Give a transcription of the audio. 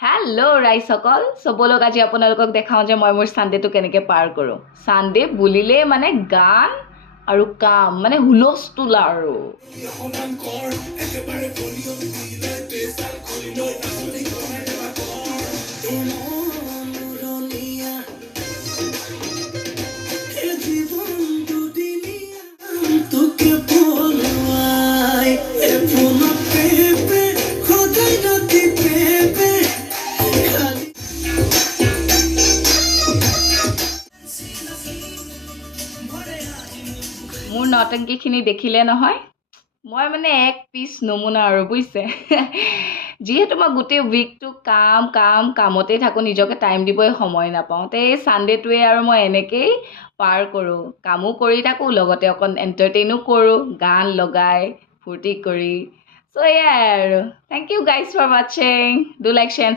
hello' ৰাইজসকল চবলক আজি আপোনালোকক দেখাওঁ যে মই মোৰ ছানডেটো কেনেকৈ পাৰ কৰোঁ ছানডে বুলিলেই মানে গান আৰু কাম মানে হুলস্থুল আৰু মোৰ নটংকিখিনি দেখিলে নহয় মই মানে এক পিচ নমুনা আৰু বুজিছে যিহেতু মই গোটেই উইকটো কামতেই থাকোঁ নিজকে টাইম দিবই সময় নাপাওঁ তে এই ছানডেটোৱে আৰু মই এনেকেই পাৰ কৰোঁ কামো কৰি থাকোঁ লগতে অকণ এণ্টাৰটেইনো কৰোঁ গান লগাই ফূৰ্তি কৰি চ' এয়াই আৰু থেংক ইউ গাইজ ফৰ ৱাচিং ডু লাইক শ্বেয়াৰ